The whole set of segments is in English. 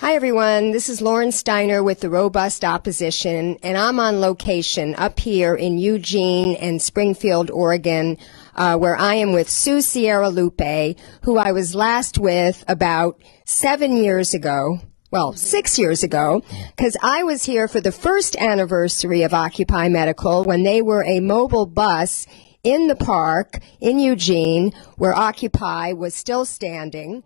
Hi, everyone. This is Lauren Steiner with the Robust Opposition, and I'm on location up here in Eugene and Springfield, Oregon, where I am with Sue Sierralupe, who I was last with about 7 years ago. Well, 6 years ago, because I was here for the first anniversary of Occupy Medical when they were a mobile bus in the park in Eugene where Occupy was still standing.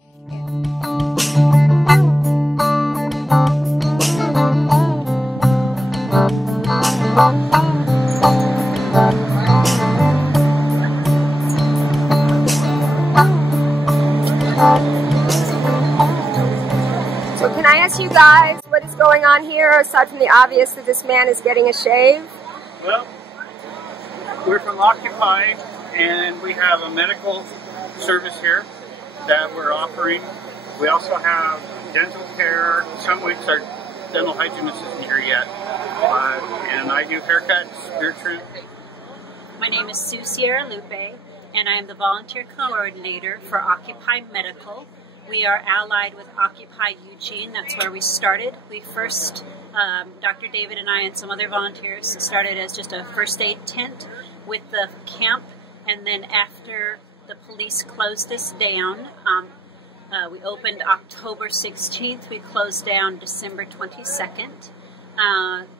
So can I ask you guys what is going on here, aside from the obvious that this man is getting a shave? Well, we're from Occupy, and we have a medical service here that we're offering. We also have dental care. Some weeks our dental hygienist isn't here yet. And I do haircuts, ear trim. My name is Sue Sierralupe, and I am the volunteer coordinator for Occupy Medical. We are allied with Occupy Eugene. That's where we started. We first, Dr. David and I and some other volunteers started as just a first aid tent with the camp, and then after the police closed us down, we opened October 16th. We closed down December 22nd.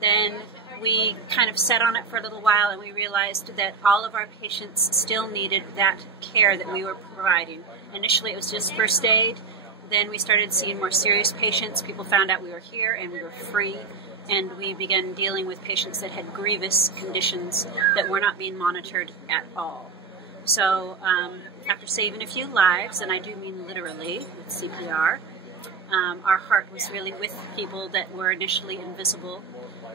Then we kind of sat on it for a little while, and we realized that all of our patients still needed that care that we were providing. Initially, it was just first aid. Then we started seeing more serious patients. People found out we were here and we were free, and we began dealing with patients that had grievous conditions that were not being monitored at all. So after saving a few lives, and I do mean literally with CPR, our heart was really with people that were initially invisible.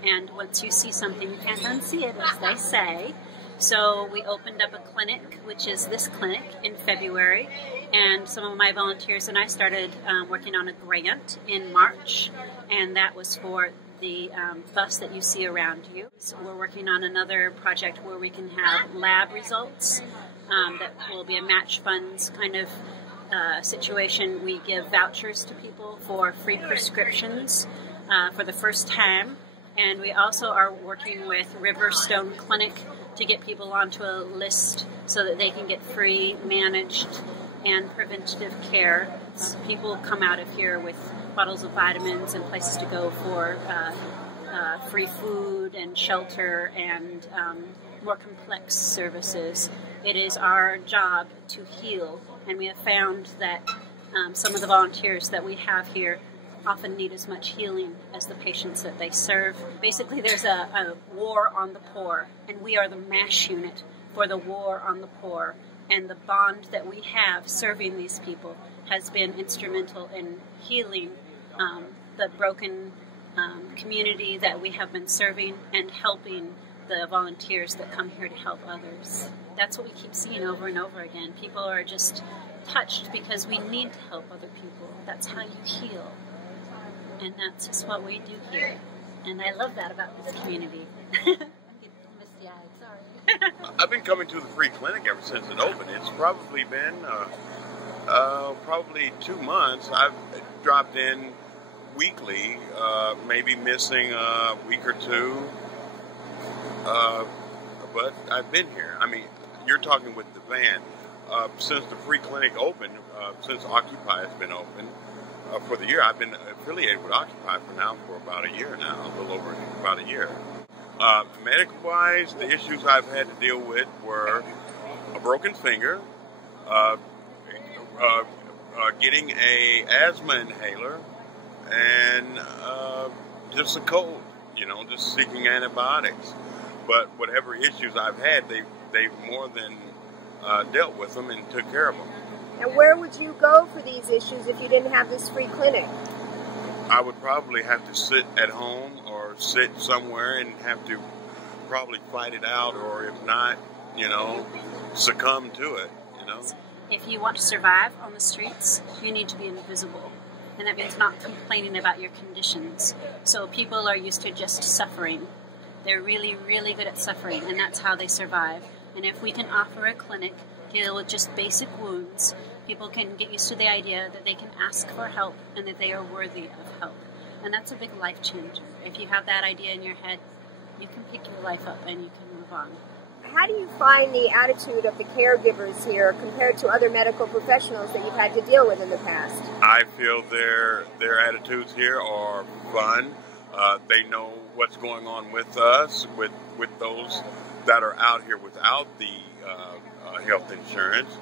And once you see something, you can't unsee it, as they say. So we opened up a clinic, which is this clinic, in February. And some of my volunteers and I started working on a grant in March. And that was for the bus that you see around you. So we're working on another project where we can have lab results. That will be a match funds kind of situation. We give vouchers to people for free prescriptions for the first time. And we also are working with Riverstone Clinic to get people onto a list so that they can get free, managed, and preventative care. People come out of here with bottles of vitamins and places to go for free food and shelter and more complex services. It is our job to heal, and we have found that some of the volunteers that we have here often need as much healing as the patients that they serve. Basically, there's a war on the poor, and we are the MASH unit for the war on the poor. And the bond that we have serving these people has been instrumental in healing the broken community that we have been serving and helping the volunteers that come here to help others. That's what we keep seeing over and over again. People are just touched because we need to help other people. That's how you heal. And that's just what we do here. And I love that about this community. I've been coming to the free clinic ever since it opened. It's probably been probably 2 months. I've dropped in weekly, maybe missing a week or two. But I've been here. I mean, you're talking with the van. Since the free clinic opened, since Occupy has been open, for the year, I've been affiliated with Occupy for about a year now, a little over about a year. Medical-wise, the issues I've had to deal with were a broken finger, getting a asthma inhaler, and just a cold, just seeking antibiotics. But whatever issues I've had, they've more than dealt with them and took care of them. And where would you go for these issues if you didn't have this free clinic? I would probably have to sit at home or sit somewhere and have to probably fight it out, or if not, succumb to it, If you want to survive on the streets, you need to be invisible. And that means not complaining about your conditions. So people are used to just suffering. They're really, really good at suffering, and that's how they survive. And if we can offer a clinic, deal with just basic wounds, People can get used to the idea that they can ask for help and that they are worthy of help. And that's a big life changer. If you have that idea in your head, you can pick your life up and you can move on. How do you find the attitude of the caregivers here compared to other medical professionals that you've had to deal with in the past? I feel their attitudes here are fun. They know what's going on with us, with those that are out here without the health insurance.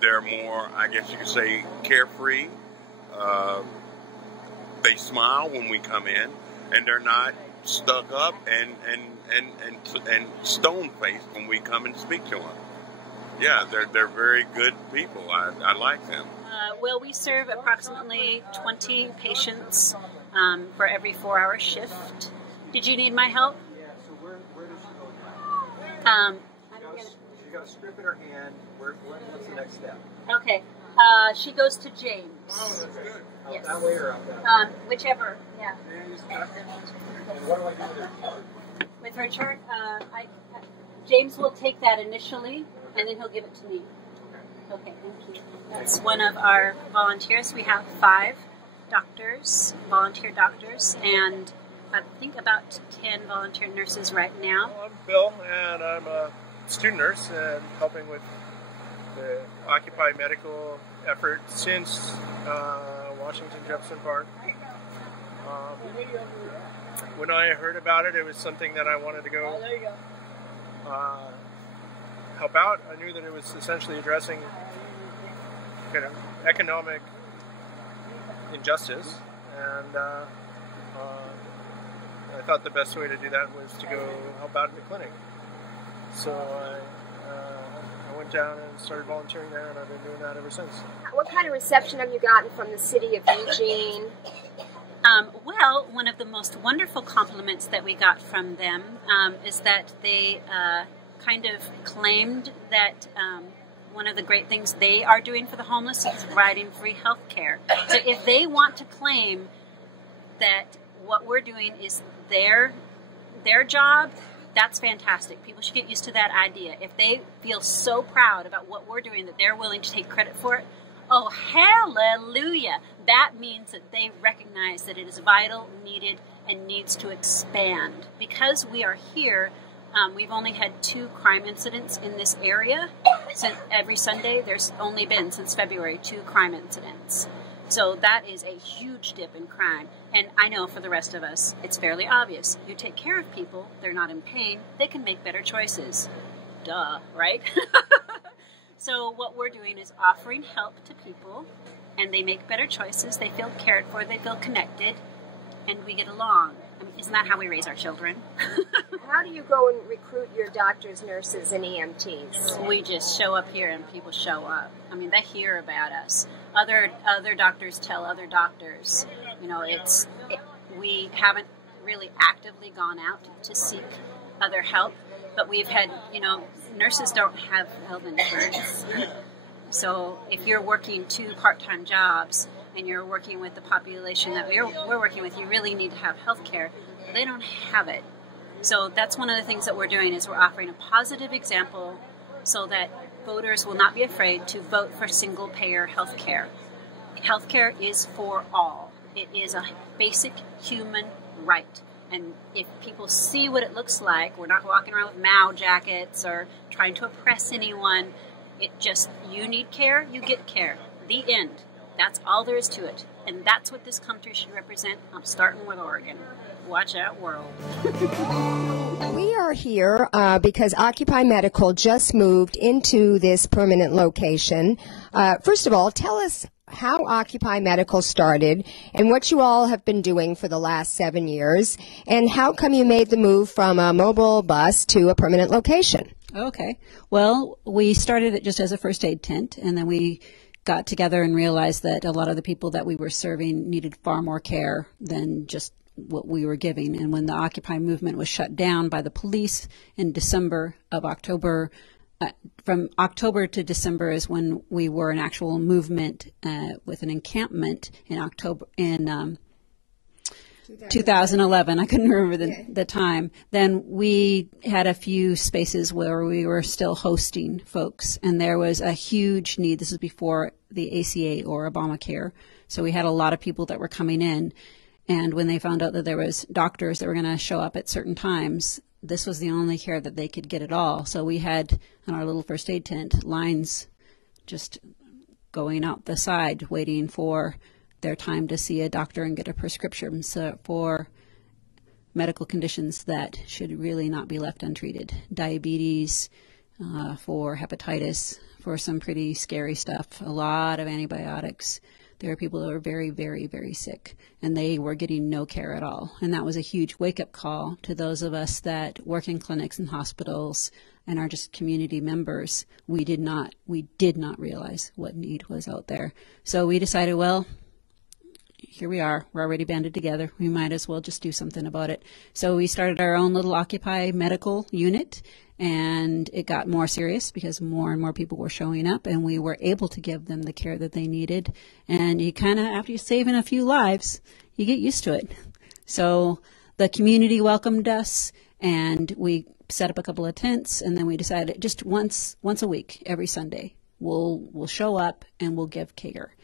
They're more, I guess you could say, carefree. They smile when we come in, and they're not stuck up and stone-faced when we come and speak to them. Yeah, they're very good people. I like them. Well, we serve approximately 20 patients for every 4-hour shift. Did you need my help? Yeah, so where does she go? She's got a script in her hand. What's the next step? Okay. She goes to James. Oh, that's good. Yes. That way or out that way? Whichever, yeah. And what do I do with her? With her chart, James will take that initially, and then he'll give it to me. Okay, thank you. That's one of our volunteers. We have 5 doctors, volunteer doctors, and I think about 10 volunteer nurses right now. Well, I'm Bill, and I'm a student nurse and helping with the Occupy medical effort since Washington Jefferson Park. When I heard about it, it was something that I wanted to go help out. I knew that it was essentially addressing kind of economic injustice, and I thought the best way to do that was to go help out in the clinic. So I went down and started volunteering there, and I've been doing that ever since. What kind of reception have you gotten from the city of Eugene? Well, one of the most wonderful compliments that we got from them is that they kind of claimed that one of the great things they are doing for the homeless is providing free health care. So if they want to claim that what we're doing is their job, that's fantastic. People should get used to that idea. If they feel so proud about what we're doing that they're willing to take credit for it, oh, hallelujah. That means that they recognize that it is vital, needed, and needs to expand. Because we are here, we've only had 2 crime incidents in this area. Since every Sunday, there's only been, since February, 2 crime incidents. So that is a huge dip in crime. And I know for the rest of us, it's fairly obvious. You take care of people, they're not in pain, they can make better choices. Duh, right? So what we're doing is offering help to people, and they make better choices, they feel cared for, they feel connected, and we get along. I mean, isn't that how we raise our children? How do you go and recruit your doctors, nurses, and EMTs? We just show up here and people show up. I mean, they hear about us. Other doctors tell other doctors. You know, we haven't really actively gone out to seek other help, but we've had, nurses don't have health insurance. So if you're working 2 part-time jobs and you're working with the population that we're working with, you really need to have health care. They don't have it. So that's one of the things that we're doing is we're offering a positive example so that voters will not be afraid to vote for single-payer health care. Health care is for all. It is a basic human right. And if people see what it looks like, we're not walking around with Mao jackets or trying to oppress anyone. You need care, you get care. The end. That's all there is to it. And that's what this country should represent. I'm starting with Oregon. Watch out, world. We are here because Occupy Medical just moved into this permanent location. First of all, tell us how Occupy Medical started and what you all have been doing for the last 7 years, and how come you made the move from a mobile bus to a permanent location? Okay. Well, we started it just as a first aid tent, and then we got together and realized that a lot of the people that we were serving needed far more care than just what we were giving. And when the Occupy movement was shut down by the police in October, from October to December is when we were an actual movement with an encampment in 2011. I couldn't remember the time. Then we had a few spaces where we were still hosting folks, and there was a huge need. This is before the ACA or Obamacare. So we had a lot of people that were coming in, and when they found out that there was doctors that were going to show up at certain times, this was the only care that they could get at all. So we had, in our little first aid tent, lines just going out the side waiting for their time to see a doctor and get a prescription for medical conditions that should really not be left untreated. Diabetes, for hepatitis, for some pretty scary stuff, a lot of antibiotics. There are people that were very, very, very sick, and they were getting no care at all. And that was a huge wake-up call to those of us that work in clinics and hospitals and are just community members. We did not realize what need was out there. So we decided, well, here we are. We're already banded together. We might as well just do something about it. So we started our own little Occupy medical unit, and it got more serious because more and more people were showing up, and we were able to give them the care that they needed. And you kind of, after you're saving a few lives, you get used to it. So the community welcomed us, and we set up a couple of tents, and then we decided just once a week, every Sunday, we'll show up and we'll give care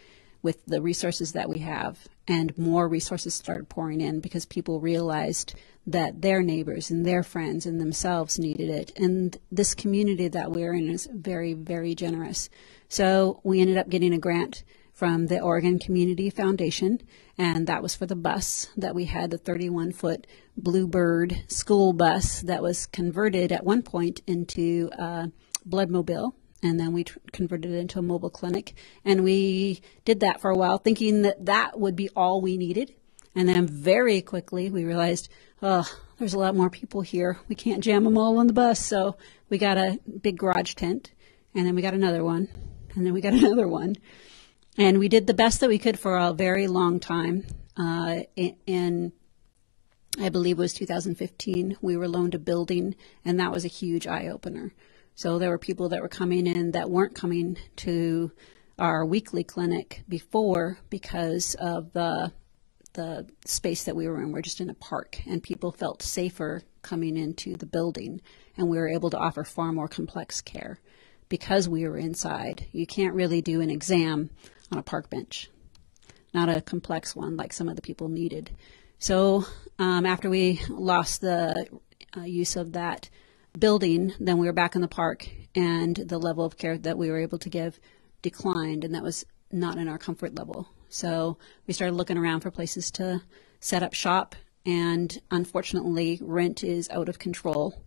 with the resources that we have. And more resources started pouring in because people realized that their neighbors and their friends and themselves needed it. And this community that we're in is very, very generous. So we ended up getting a grant from the Oregon Community Foundation, and that was for the bus that we had, the 31-foot Bluebird school bus that was converted at one point into a bloodmobile. And then we converted it into a mobile clinic. And we did that for a while, thinking that that would be all we needed. And then very quickly we realized, oh, there's a lot more people here. We can't jam them all on the bus. So we got a big garage tent. And then we got another one. And then we got another one. And we did the best that we could for a very long time. In I believe it was 2015, we were loaned a building. And that was a huge eye-opener. So there were people that were coming in that weren't coming to our weekly clinic before because of the space that we were in. We're just in a park, and people felt safer coming into the building, and we were able to offer far more complex care because we were inside. You can't really do an exam on a park bench, not a complex one like some of the people needed. So after we lost the use of that building, then we were back in the park, and the level of care that we were able to give declined, and that was not in our comfort level. So we started looking around for places to set up shop, and unfortunately rent is out of control,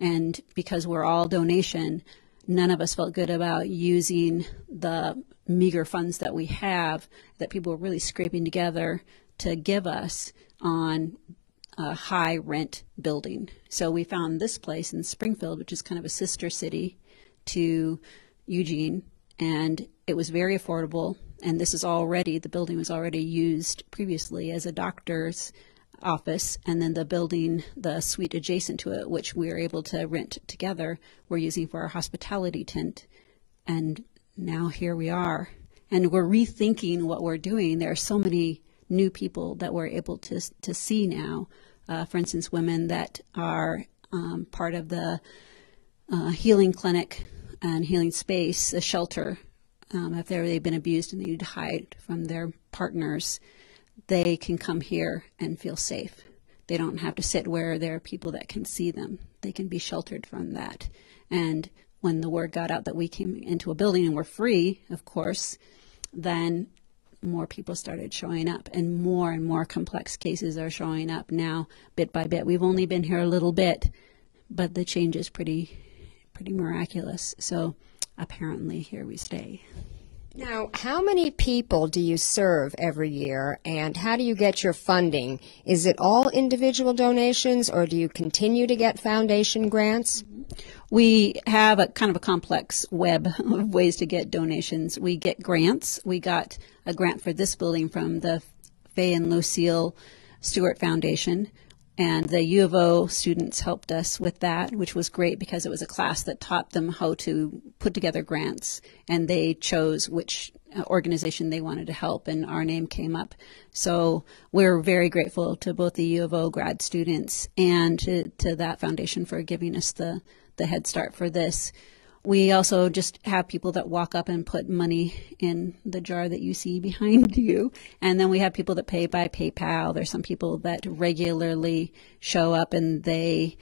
and because we're all donation, none of us felt good about using the meager funds that we have that people were really scraping together to give us on a high rent building. So we found this place in Springfield, which is kind of a sister city to Eugene, and it was very affordable. And this is already, the building was already used previously as a doctor's office, and then the building, the suite adjacent to it, which we were able to rent together, we're using for our hospitality tent. And now here we are, and we're rethinking what we're doing. There are so many new people that we're able to see now. For instance, women that are part of the healing clinic and healing space, a shelter. If they've been abused and they need to hide from their partners, they can come here and feel safe. They don't have to sit where there are people that can see them. They can be sheltered from that. And when the word got out that we came into a building and we're free, of course, then more people started showing up, and more complex cases are showing up now, bit by bit. We've only been here a little bit, but the change is pretty miraculous. So apparently here we stay. Now, how many people do you serve every year, and how do you get your funding? Is it all individual donations, or do you continue to get foundation grants? We have a kind of a complex web of ways to get donations. We get grants. We got a grant for this building from the Faye and Lucille Stewart Foundation, and the U of O students helped us with that, which was great because it was a class that taught them how to put together grants, and they chose which organization they wanted to help, and our name came up. So we're very grateful to both the U of O grad students and to that foundation for giving us the head start for this. We also just have people that walk up and put money in the jar that you see behind you. And then we have people that pay by PayPal. There's some people that regularly show up and they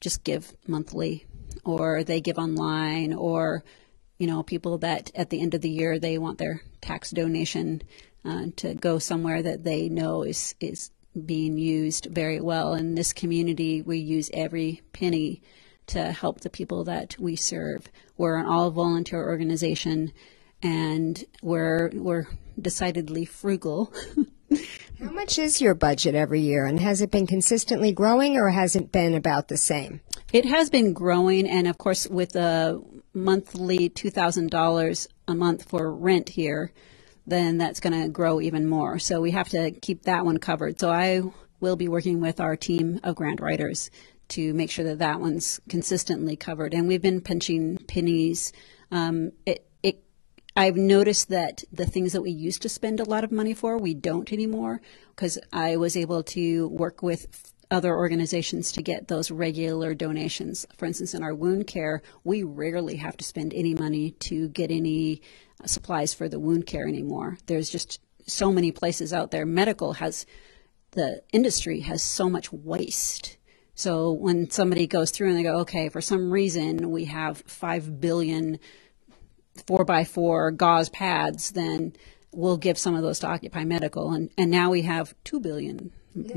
just give monthly, or they give online, or, you know, people that at the end of the year, they want their tax donation to go somewhere that they know is being used very well. In this community, we use every penny to help the people that we serve. We're an all-volunteer organization, and we're decidedly frugal. How much is your budget every year, and has it been consistently growing, or has it been about the same? It has been growing, and of course with a monthly $2,000 a month for rent here, then that's going to grow even more. So we have to keep that one covered. So I will be working with our team of grant writers to make sure that that one's consistently covered. And we've been pinching pennies. I've noticed that the things that we used to spend a lot of money for, we don't anymore, because I was able to work with other organizations to get those regular donations. For instance, in our wound care, we rarely have to spend any money to get any supplies for the wound care anymore. There's just so many places out there. The industry has so much waste. So when somebody goes through and they go, okay, for some reason we have 5 billion 4x4 gauze pads, then we'll give some of those to Occupy Medical. And now we have 2 billion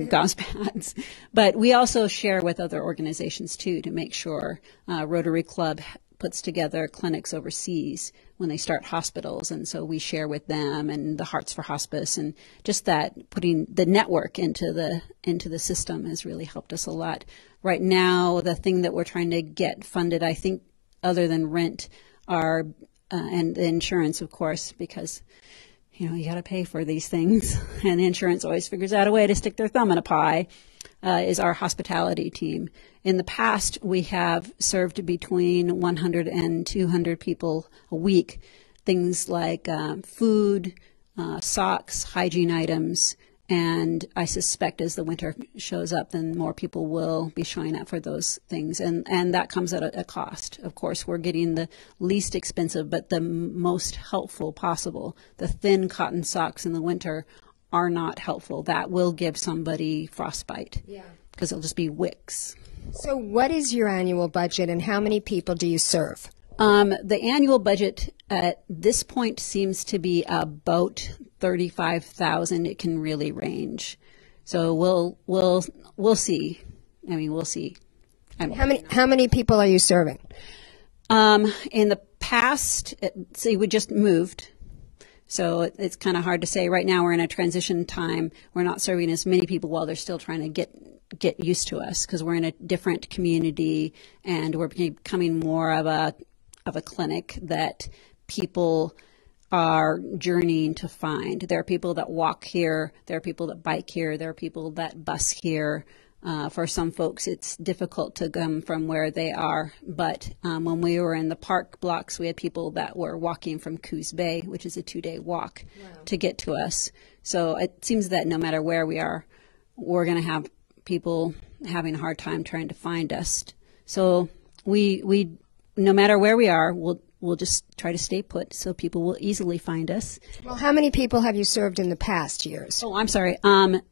gauze pads. But we also share with other organizations too, to make sure. Rotary Club puts together clinics overseas when they start hospitals, and so we share with them, and the Hearts for Hospice, and just that putting the network into the system has really helped us a lot. Right now, the thing that we're trying to get funded, I think, other than rent, are and the insurance, of course, because you got to pay for these things, and insurance always figures out a way to stick their thumb in a pie. Is our hospitality team. In the past, we have served between 100 and 200 people a week. Things like food, socks, hygiene items, and I suspect as the winter shows up, then more people will be showing up for those things, and that comes at a cost. Of course, we're getting the least expensive but the most helpful possible. The thin cotton socks in the winter are not helpful. That will give somebody frostbite, because it'll just be wicks. So what is your annual budget, and how many people do you serve? The annual budget at this point seems to be about $35,000. It can really range. So we'll see. I mean, we'll see. How many people are you serving? In the past, see, we just moved. So it's kind of hard to say. Right now we're in a transition time. We're not serving as many people while they're still trying to get used to us, because we're in a different community and we're becoming more of a clinic that people are journeying to find. There are people that walk here. There are people that bike here. There are people that bus here. For some folks, it's difficult to come from where they are. But when we were in the park blocks, we had people that were walking from Coos Bay, which is a 2-day walk, to get to us. So it seems that no matter where we are, we're going to have people having a hard time trying to find us. So we no matter where we are, we'll just try to stay put so people will easily find us. Well, how many people have you served in the past years? Oh, I'm sorry.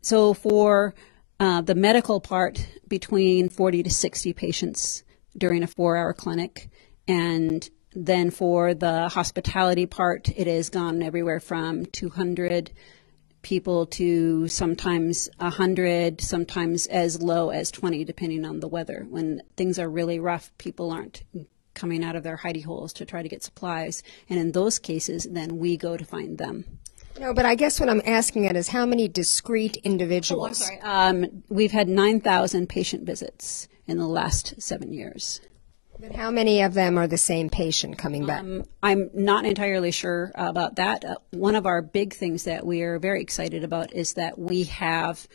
So for the medical part, between 40 to 60 patients during a 4-hour clinic. And then for the hospitality part, it has gone everywhere from 200 people to sometimes 100, sometimes as low as 20, depending on the weather. When things are really rough, people aren't coming out of their hidey holes to try to get supplies. And in those cases, then we go to find them. No, but I guess what I'm asking at is how many discrete individuals? Oh, I'm sorry. We've had 9,000 patient visits in the last 7 years. But how many of them are the same patient coming back? I'm not entirely sure about that. One of our big things that we are very excited about is that we have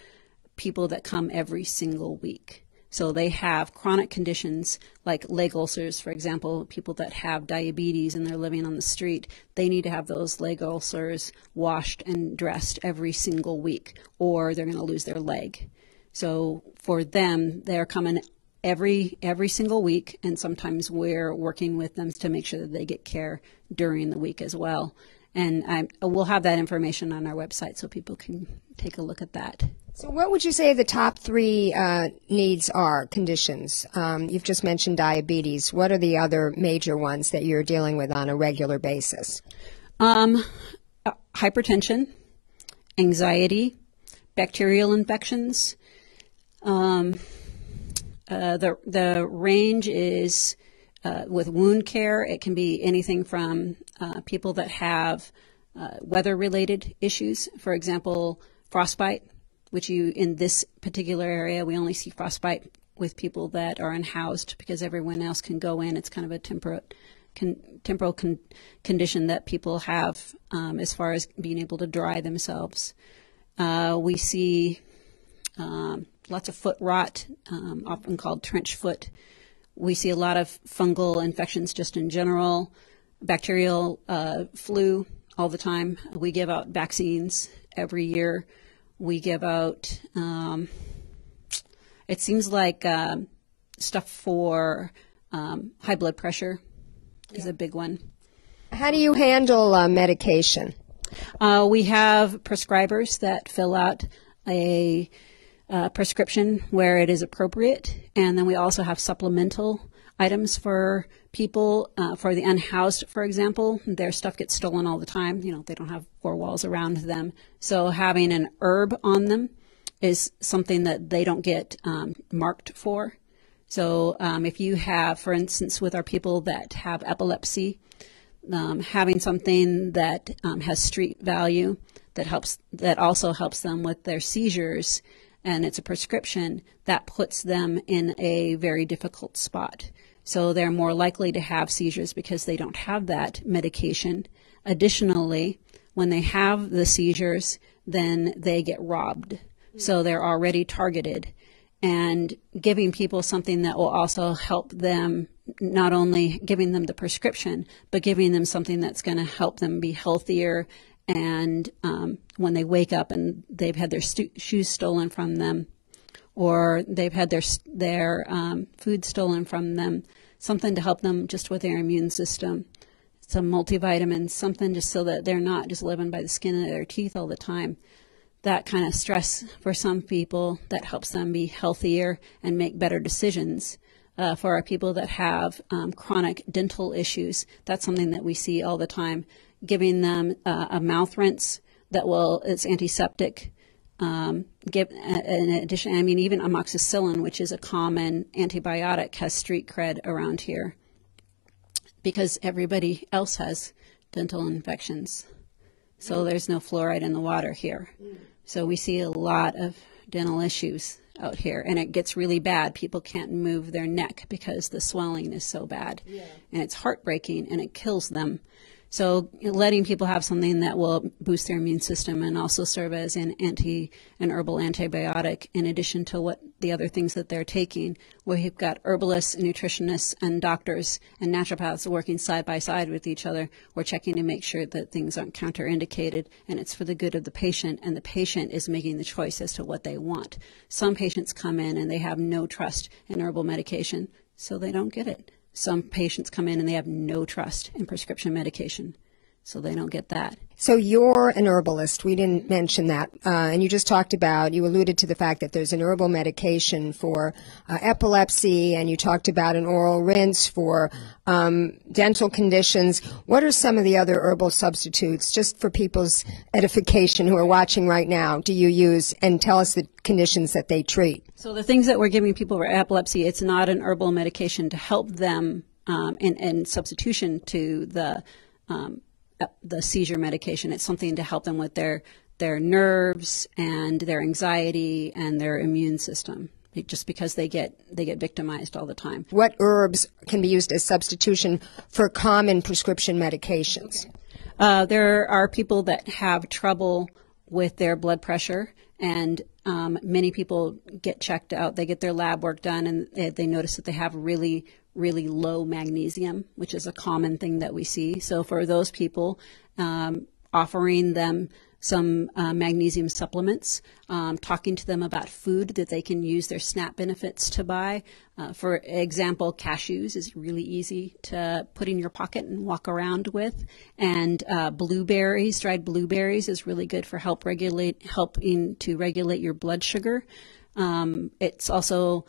people that come every single week. So they have chronic conditions like leg ulcers, for example. People that have diabetes and they're living on the street, they need to have those leg ulcers washed and dressed every single week, or they're going to lose their leg. So for them, they're coming every single week, and sometimes we're working with them to make sure that they get care during the week as well. And we'll have that information on our website so people can take a look at that. So what would you say the top three needs are, conditions? You've just mentioned diabetes. What are the other major ones that you're dealing with on a regular basis? Hypertension, anxiety, bacterial infections. The range is with wound care. It can be anything from people that have weather-related issues. For example, frostbite, which in this particular area, we only see frostbite with people that are unhoused because everyone else can go in. It's kind of a temporal condition that people have as far as being able to dry themselves. We see lots of foot rot, often called trench foot. We see a lot of fungal infections just in general, bacterial flu all the time. We give out vaccines every year. We give out, it seems like stuff for high blood pressure is a big one. How do you handle medication? We have prescribers that fill out a prescription where it is appropriate, and then we also have supplemental items for people. For the unhoused, for example, their stuff gets stolen all the time. They don't have four walls around them, so having an herb on them is something that they don't get marked for. So if you have, for instance, with our people that have epilepsy, having something that has street value that also helps them with their seizures, and it's a prescription, that puts them in a very difficult spot. So they're more likely to have seizures because they don't have that medication. Additionally, when they have the seizures, then they get robbed. So they're already targeted. And giving people something that will also help them, not only giving them the prescription, but giving them something that's going to help them be healthier. And when they wake up and they've had their shoes stolen from them, or they've had their food stolen from them, something to help them just with their immune system, some multivitamins, something just so that they're not just living by the skin of their teeth all the time. That kind of stress for some people, that helps them be healthier and make better decisions. For our people that have chronic dental issues, that's something that we see all the time. Giving them a mouth rinse it's antiseptic. Give in addition, even amoxicillin, which is a common antibiotic, has street cred around here because everybody else has dental infections. So there's no fluoride in the water here. So we see a lot of dental issues out here, and it gets really bad. People can't move their neck because the swelling is so bad, and it's heartbreaking, and it kills them. So letting people have something that will boost their immune system and also serve as an herbal antibiotic in addition to what the other things that they're taking. We've got herbalists, nutritionists, and doctors and naturopaths working side by side with each other. We're checking to make sure that things aren't counterindicated, and it's for the good of the patient, and the patient is making the choice as to what they want. Some patients come in and they have no trust in herbal medication, so they don't get it. Some patients come in and they have no trust in prescription medication, so they don't get that. So you're an herbalist. We didn't mention that. And you just you alluded to the fact that there's an herbal medication for epilepsy, and you talked about an oral rinse for dental conditions. What are some of the other herbal substitutes, just for people's edification who are watching right now, do you use, and tell us the conditions that they treat? So the things that we're giving people for epilepsy, it's not an herbal medication to help them in substitution to the seizure medication. It's something to help them with their nerves and their anxiety and their immune system, just because they get victimized all the time. What herbs can be used as substitution for common prescription medications? There are people that have trouble with their blood pressure, and many people get checked out. They get their lab work done, and they notice that they have really, really low magnesium, which is a common thing that we see. So for those people, offering them some magnesium supplements, talking to them about food that they can use their SNAP benefits to buy. For example, cashews is really easy to put in your pocket and walk around with. And blueberries, dried blueberries is really good for helping to regulate your blood sugar. It's also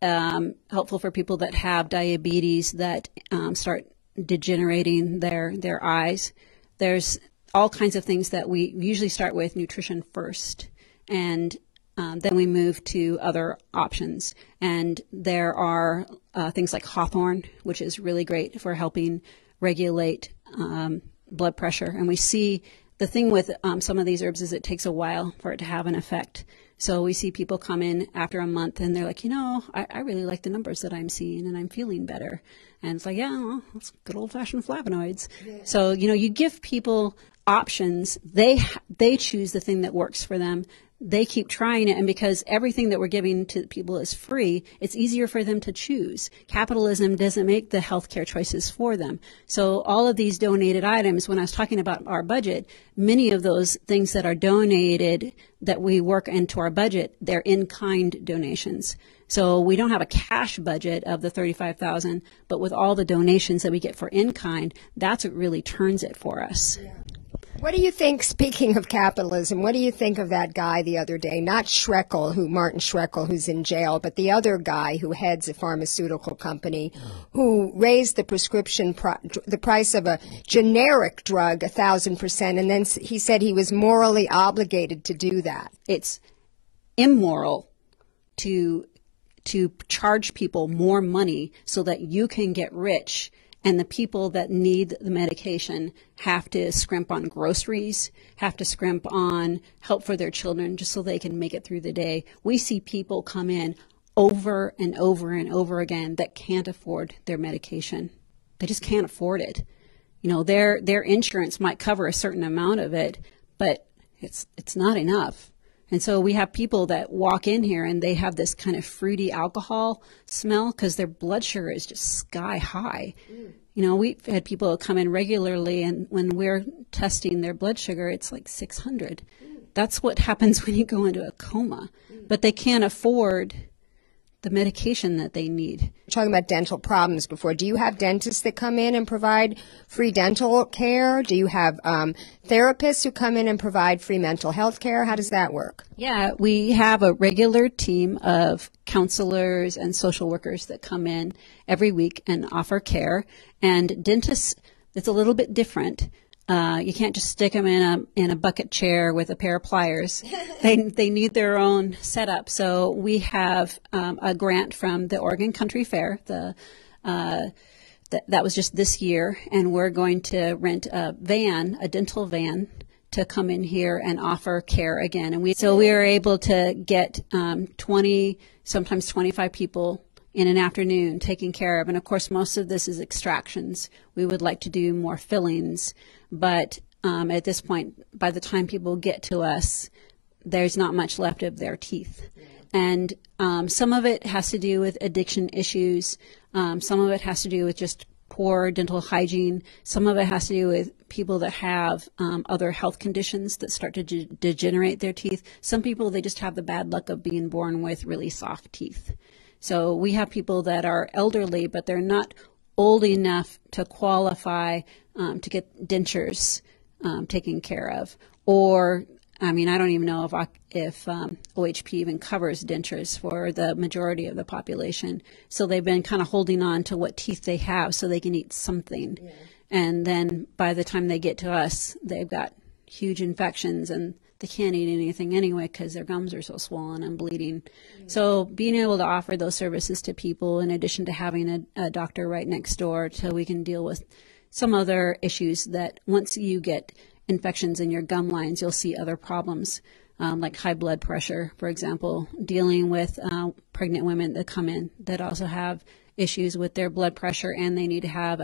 helpful for people that have diabetes that start degenerating their eyes. There's all kinds of things that we usually start with nutrition first, and then we move to other options. And there are things like hawthorn, which is really great for helping regulate blood pressure. And we see the thing with some of these herbs is it takes a while for it to have an effect. So we see people come in after a month and they're like, I really like the numbers that I'm seeing and I'm feeling better. And it's like, yeah, well, it's good old-fashioned flavonoids. Yeah. So, you give people options. They choose the thing that works for them. They keep trying it, and because everything that we're giving to people is free, it's easier for them to choose. Capitalism doesn't make the healthcare choices for them. So all of these donated items, when I was talking about our budget, many of those things that are donated that we work into our budget, they're in-kind donations. So we don't have a cash budget of the $35,000, but with all the donations that we get for in-kind, that's what really turns it for us. Yeah. What do you think, speaking of capitalism, what do you think of that guy the other day, not Martin Schrekel, who's in jail, but the other guy who heads a pharmaceutical company who raised the price of a generic drug 1,000%, and then he said he was morally obligated to do that? It's immoral to charge people more money so that you can get rich. And the people that need the medication have to scrimp on groceries, have to scrimp on help for their children just so they can make it through the day. We see people come in over and over and over again that can't afford their medication. They just can't afford it. Their insurance might cover a certain amount of it, but it's not enough. And so we have people that walk in here and they have this kind of fruity alcohol smell because their blood sugar is just sky high. We've had people come in regularly, and when we're testing their blood sugar, it's like 600. That's what happens when you go into a coma. But they can't afford the medication that they need. Talking about dental problems before, do you have dentists that come in and provide free dental care? Do you have therapists who come in and provide free mental health care? How does that work? Yeah, we have a regular team of counselors and social workers that come in every week and offer care. And dentists, it's a little bit different. You can't just stick them in a bucket chair with a pair of pliers. They need their own setup. So we have a grant from the Oregon Country Fair. That was just this year, and we're going to rent a dental van, to come in here and offer care again. And we are able to get 20, sometimes 25 people in an afternoon taken care of. And of course, most of this is extractions. We would like to do more fillings, but at this point, by the time people get to us, there's not much left of their teeth. And some of it has to do with addiction issues. Some of it has to do with just poor dental hygiene. Some of it has to do with people that have other health conditions that start to degenerate their teeth. Some people, they just have the bad luck of being born with really soft teeth. So we have people that are elderly, but they're not old enough to qualify to get dentures taken care of. Or, I don't even know if OHP even covers dentures for the majority of the population. So they've been kind of holding on to what teeth they have so they can eat something. Yeah. And then by the time they get to us, they've got huge infections and they can't eat anything anyway because their gums are so swollen and bleeding. Mm-hmm. So being able to offer those services to people, in addition to having a doctor right next door, till we can deal with some other issues that once you get infections in your gum lines, you'll see other problems, like high blood pressure, for example, dealing with pregnant women that come in that also have issues with their blood pressure and they need to have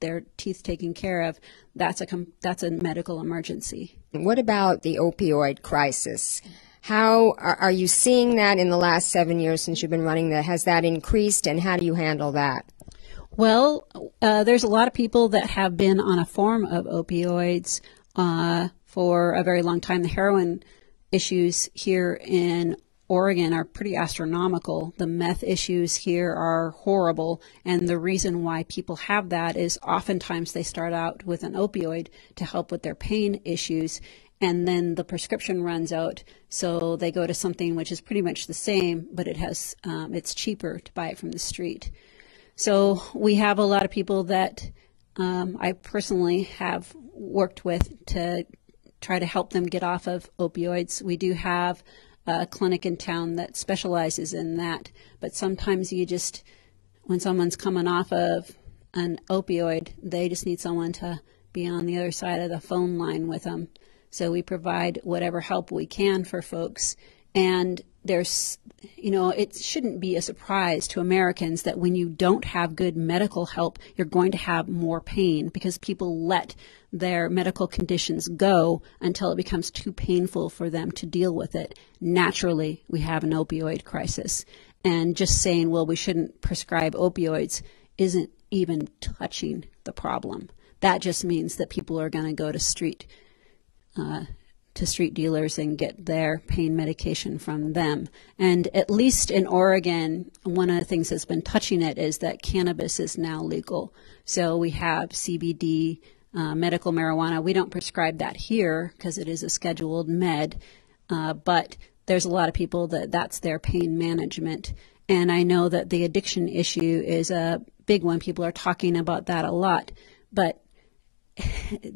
their teeth taken care of. That's a medical emergency. What about the opioid crisis? How are you seeing that in the last 7 years since you've been running that? Has that increased, and how do you handle that? Well, there's a lot of people that have been on a form of opioids for a very long time. The heroin issues here in Oregon are pretty astronomical. The meth issues here are horrible, and the reason why people have that is oftentimes they start out with an opioid to help with their pain issues, and then the prescription runs out, so they go to something which is pretty much the same, but it has it's cheaper to buy it from the street. So we have a lot of people that I personally have worked with to try to help them get off of opioids. We do have a clinic in town that specializes in that, but sometimes when someone's coming off of an opioid, they just need someone to be on the other side of the phone line with them. So we provide whatever help we can for folks. And there's, it shouldn't be a surprise to Americans that when you don't have good medical help, you're going to have more pain because people let their medical conditions go until it becomes too painful for them to deal with it. Naturally, we have an opioid crisis. And just saying, well, we shouldn't prescribe opioids isn't even touching the problem. That just means that people are going to go to street dealers and get their pain medication from them. And at least in Oregon, one of the things that's been touching it is that cannabis is now legal. So we have CBD, medical marijuana. We don't prescribe that here because it is a scheduled med, but there's a lot of people that's their pain management. And I know that the addiction issue is a big one. People are talking about that a lot, but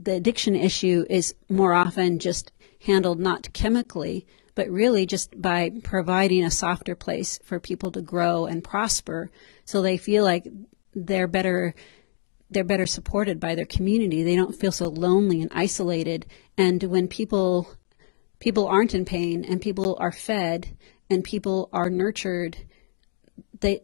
the addiction issue is more often just handled not chemically, but really just by providing a softer place for people to grow and prosper, so they feel like they're better supported by their community. They don't feel so lonely and isolated. And when people aren't in pain and people are fed and people are nurtured, they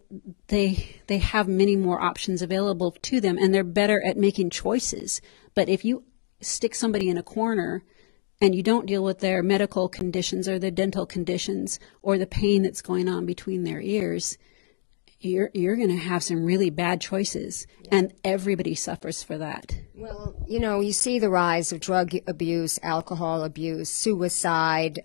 have many more options available to them, and they're better at making choices. But if you stick somebody in a corner and you don't deal with their medical conditions or their dental conditions or the pain that's going on between their ears, you're going to have some really bad choices, and everybody suffers for that. Well, you see the rise of drug abuse, alcohol abuse, suicide,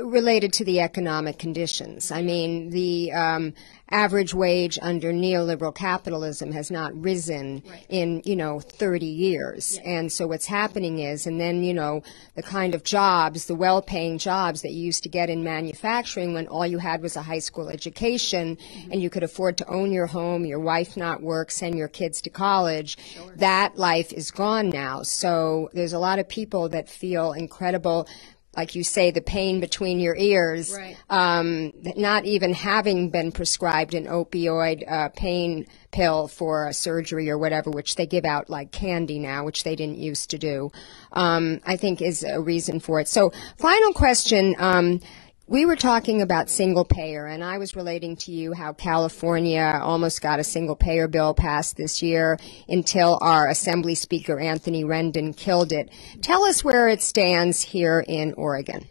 related to the economic conditions. I mean, the average wage under neoliberal capitalism has not risen in, 30 years. Yeah. And so what's happening is, and then, the kind of jobs, the well-paying jobs that you used to get in manufacturing when all you had was a high school education, and you could afford to own your home, your wife not work, send your kids to college, that life is gone now. So there's a lot of people that feel incredible, like you say, the pain between your ears, not even having been prescribed an opioid pain pill for a surgery or whatever, which they give out like candy now, which they didn't used to do, I think is a reason for it. So final question. We were talking about single payer, and I was relating to you how California almost got a single payer bill passed this year until our Assembly Speaker Anthony Rendon killed it. Tell us where it stands here in Oregon.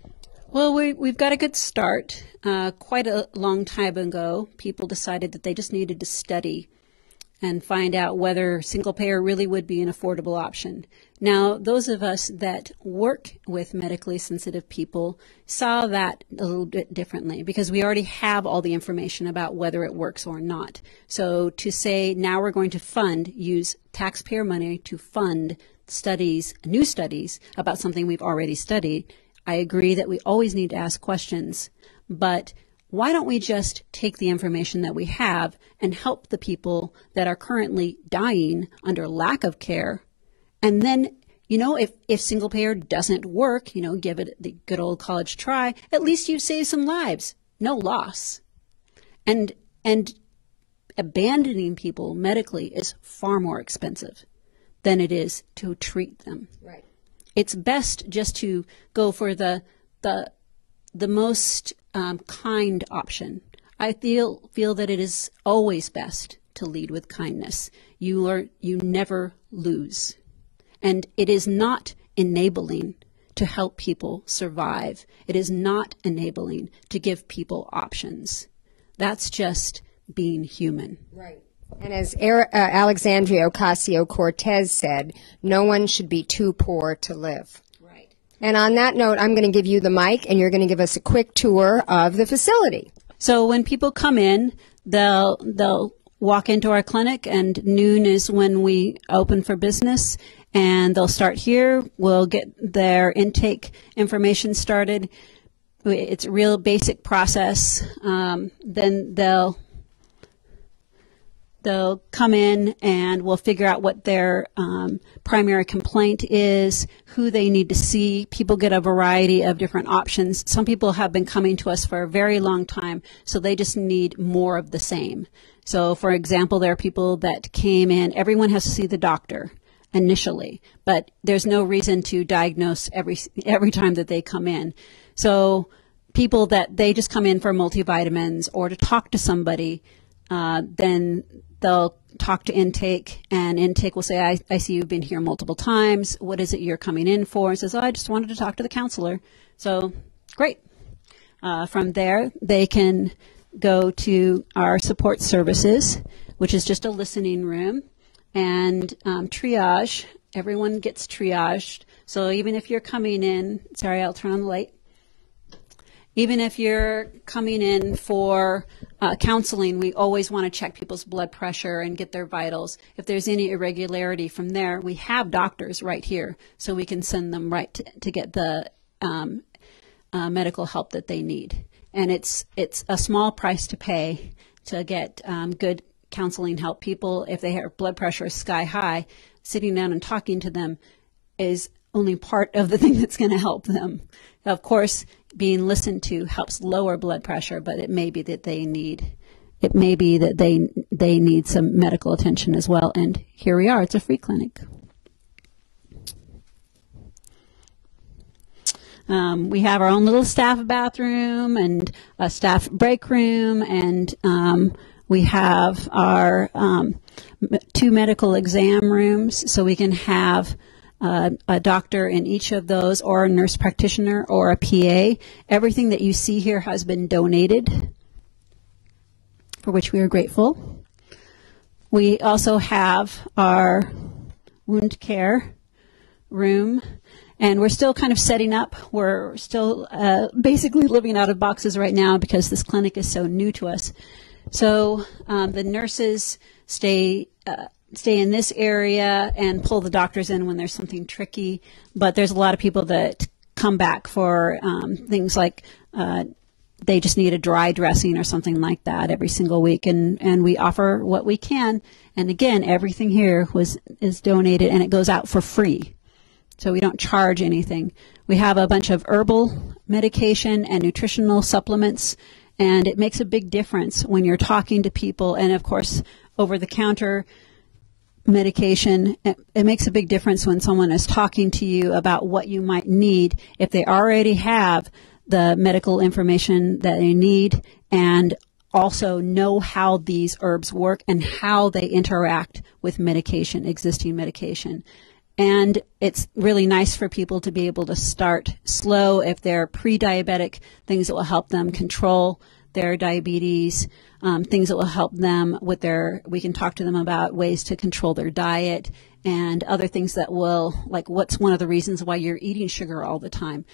Well, we've got a good start. Quite a long time ago, people decided that they just needed to study and find out whether single payer really would be an affordable option. Now, those of us that work with medically sensitive people saw that a little bit differently because we already have all the information about whether it works or not. So to say now we're going to use taxpayer money to fund new studies about something we've already studied, I agree that we always need to ask questions, but why don't we just take the information that we have and help the people that are currently dying under lack of care? And then, if single payer doesn't work, give it the good old college try, at least you save some lives, no loss. And abandoning people medically is far more expensive than it is to treat them. Right. It's best just to go for the most kind option. I feel that it is always best to lead with kindness. You never lose. And it is not enabling to help people survive. It is not enabling to give people options. That's just being human. Right. And as Alexandria Ocasio-Cortez said, no one should be too poor to live. Right. And on that note, I'm going to give you the mic, and you're going to give us a quick tour of the facility. So when people come in, they'll walk into our clinic, and noon is when we open for business, and they'll start here. We'll get their intake information started. It's a real basic process. Then they'll come in, and we'll figure out what their primary complaint is, who they need to see. People get a variety of different options. Some people have been coming to us for a very long time, so they just need more of the same. So, for example, there are people that came in. Everyone has to see the doctor initially, but there's no reason to diagnose every time that they come in. So people that they just come in for multivitamins or to talk to somebody, then they'll talk to intake, and intake will say, I see you've been here multiple times. What is it you're coming in for? And says, I just wanted to talk to the counselor. So great. From there, they can go to our support services, which is just a listening room, and triage. Everyone gets triaged. So even if you're coming in, sorry, I'll turn on the light. Even if you're coming in for counseling, we always want to check people's blood pressure and get their vitals. If there's any irregularity from there, we have doctors right here, so we can send them right to get the medical help that they need. And it's a small price to pay to get good counseling help. People, if they have blood pressure sky high, sitting down and talking to them is only part of the thing that's going to help them. Of course, being listened to helps lower blood pressure, but it may be that they need some medical attention as well. And here we are. It's a free clinic. We have our own little staff bathroom and a staff break room, and we have our 2 medical exam rooms, so we can have a doctor in each of those, or a nurse practitioner, or a PA. Everything that you see here has been donated, for which we are grateful. We also have our wound care room, and we're still kind of setting up. We're still basically living out of boxes right now because this clinic is so new to us. So the nurses stay in this area and pull the doctors in when there's something tricky. But there's a lot of people that come back for things like they just need a dry dressing or something like that every single week. And we offer what we can. And again, everything here is donated, and it goes out for free. So we don't charge anything. We have a bunch of herbal medication and nutritional supplements, and it makes a big difference when you're talking to people. And of course, over-the-counter medication, it makes a big difference when someone is talking to you about what you might need if they already have the medical information that they need, and also know how these herbs work and how they interact with medication, existing medication. And it's really nice for people to be able to start slow if they're pre-diabetic, things that will help them control their diabetes, things that will help them with we can talk to them about ways to control their diet, and other things that will, like, what's one of the reasons why you're eating sugar all the time?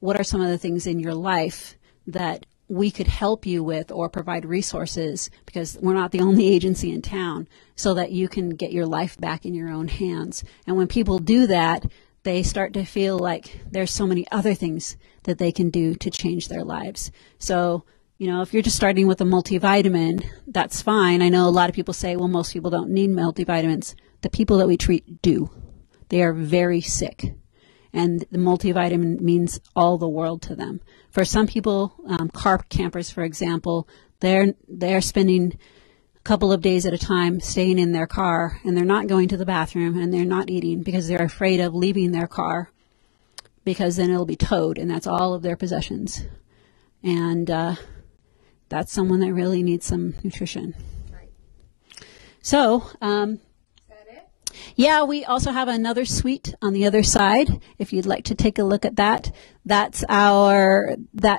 What are some of the things in your life that we could help you with or provide resources, because we're not the only agency in town, so that you can get your life back in your own hands. And when people do that, they start to feel like there's so many other things that they can do to change their lives. So, if you're just starting with a multivitamin, that's fine. I know a lot of people say, well, most people don't need multivitamins. The people that we treat do. They are very sick. And the multivitamin means all the world to them. For some people, car campers, for example, they're spending a couple of days at a time staying in their car, and they're not going to the bathroom, and they're not eating because they're afraid of leaving their car, because then it'll be towed, and that's all of their possessions. And that's someone that really needs some nutrition. Right. So, is that it? Yeah, we also have another suite on the other side. If you'd like to take a look at that, that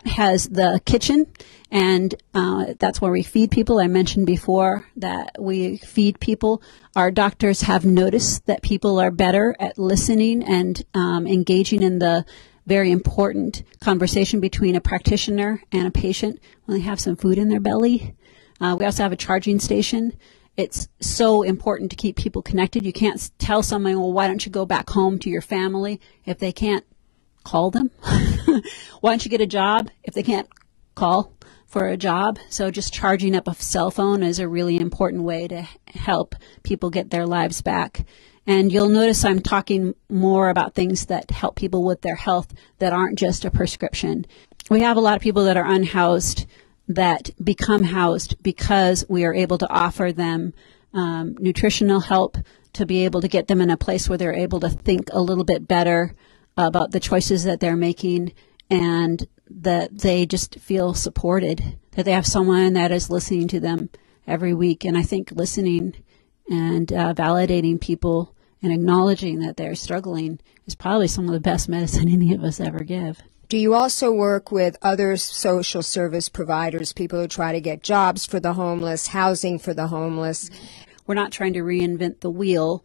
has the kitchen, and that's where we feed people. I mentioned before that we feed people. Our doctors have noticed that people are better at listening and engaging in the very important conversation between a practitioner and a patient when they have some food in their belly. We also have a charging station. It's so important to keep people connected. You can't tell someone, well, why don't you go back home to your family if they can't call them? Why don't you get a job if they can't call for a job? So just charging up a cell phone is a really important way to help people get their lives back. And you'll notice I'm talking more about things that help people with their health that aren't just a prescription. We have a lot of people that are unhoused that become housed because we are able to offer them nutritional help to be able to get them in a place where they're able to think a little bit better about the choices that they're making, and that they just feel supported, that they have someone that is listening to them every week. And I think listening and validating people and acknowledging that they're struggling is probably some of the best medicine any of us ever give. Do you also work with other social service providers, people who try to get jobs for the homeless, housing for the homeless? We're not trying to reinvent the wheel.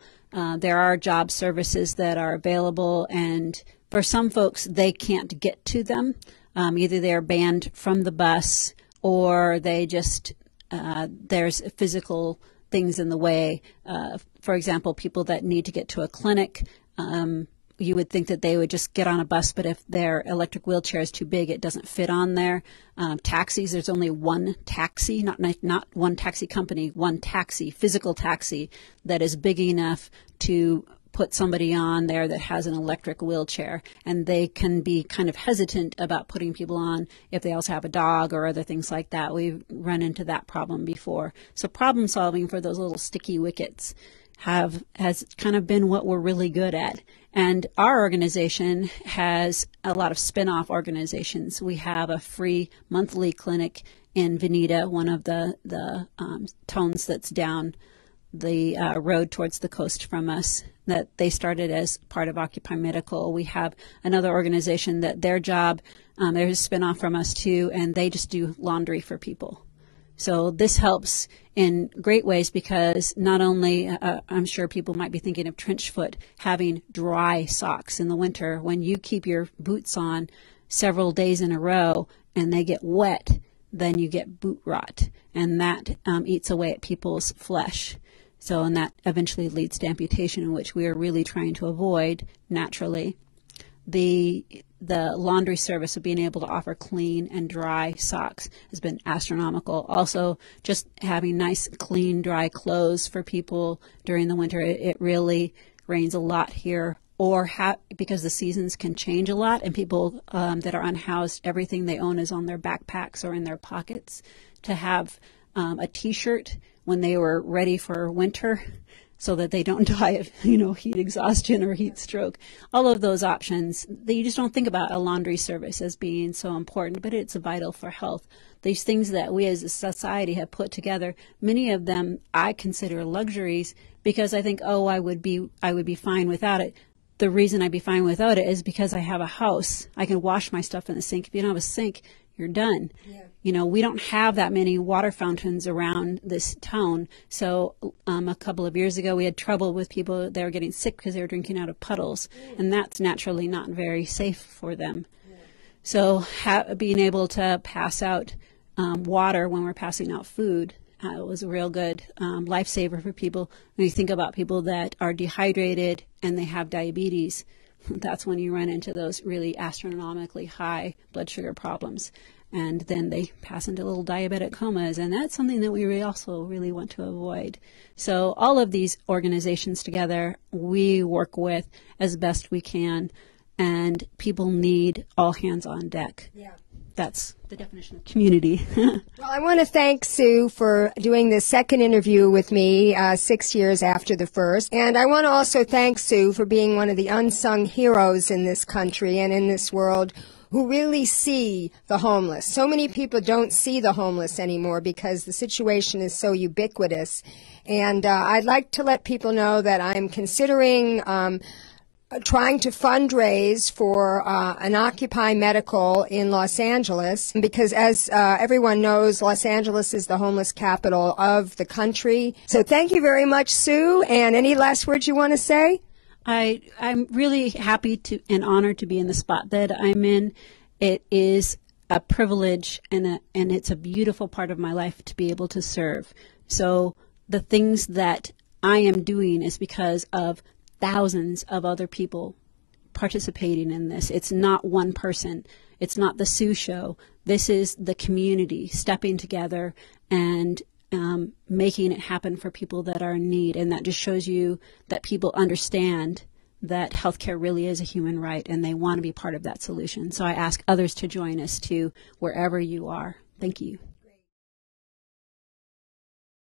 There are job services that are available, and for some folks, they can't get to them. Either they're banned from the bus, or they just, there's physical things in the way. For example, people that need to get to a clinic, you would think that they would just get on a bus, but if their electric wheelchair is too big, it doesn't fit on there. Taxis, there's only one taxi, not one taxi company, one taxi, physical taxi that is big enough to put somebody on there that has an electric wheelchair, and they can be kind of hesitant about putting people on if they also have a dog or other things like that. We've run into that problem before. So problem solving for those little sticky wickets has kind of been what we're really good at. And our organization has a lot of spin-off organizations. We have a free monthly clinic in Veneta, one of the towns that's down the road towards the coast from us, that they started as part of Occupy Medical. We have another organization that their job, there's a spin-off from us too, and they just do laundry for people. So this helps in great ways because not only, I'm sure people might be thinking of trench foot, having dry socks in the winter. When you keep your boots on several days in a row and they get wet, then you get boot rot, and that eats away at people's flesh. So, and that eventually leads to amputation, which we are really trying to avoid naturally. The laundry service of being able to offer clean and dry socks has been astronomical. Also, just having nice, clean, dry clothes for people during the winter. It really rains a lot here, or because the seasons can change a lot, and people that are unhoused, everything they own is on their backpacks or in their pockets. To have a T-shirt when they were ready for winter, so that they don't die of, heat exhaustion or heat stroke. All of those options, you just don't think about a laundry service as being so important, but it's vital for health. These things that we as a society have put together, many of them I consider luxuries because I think, I would be fine without it. The reason I'd be fine without it is because I have a house. I can wash my stuff in the sink. If you don't have a sink, you're done. Yeah. We don't have that many water fountains around this town. So a couple of years ago, we had trouble with people that were getting sick because they were drinking out of puddles. And that's naturally not very safe for them. Yeah. So being able to pass out water when we're passing out food was a real good lifesaver for people. When you think about people that are dehydrated and they have diabetes, that's when you run into those really astronomically high blood sugar problems. And then they pass into little diabetic comas, and that's something that we also really want to avoid. So all of these organizations together, we work with as best we can, and people need all hands on deck. Yeah. That's the definition of community. Well, I want to thank Sue for doing this second interview with me 6 years after the first. And I want to also thank Sue for being one of the unsung heroes in this country and in this world who really see the homeless. So many people don't see the homeless anymore because the situation is so ubiquitous. And I'd like to let people know that I'm considering trying to fundraise for an Occupy Medical in Los Angeles, because as everyone knows, Los Angeles is the homeless capital of the country. So thank you very much, Sue. And any last words you want to say? I'm really happy and honored to be in the spot that I'm in. It is a privilege and it's a beautiful part of my life to be able to serve. So the things that I am doing is because of thousands of other people participating in this. It's not one person. It's not the Sue show. This is the community stepping together and making it happen for people that are in need. And that just shows you that people understand that healthcare really is a human right and they want to be part of that solution. So I ask others to join us too, wherever you are. Thank you.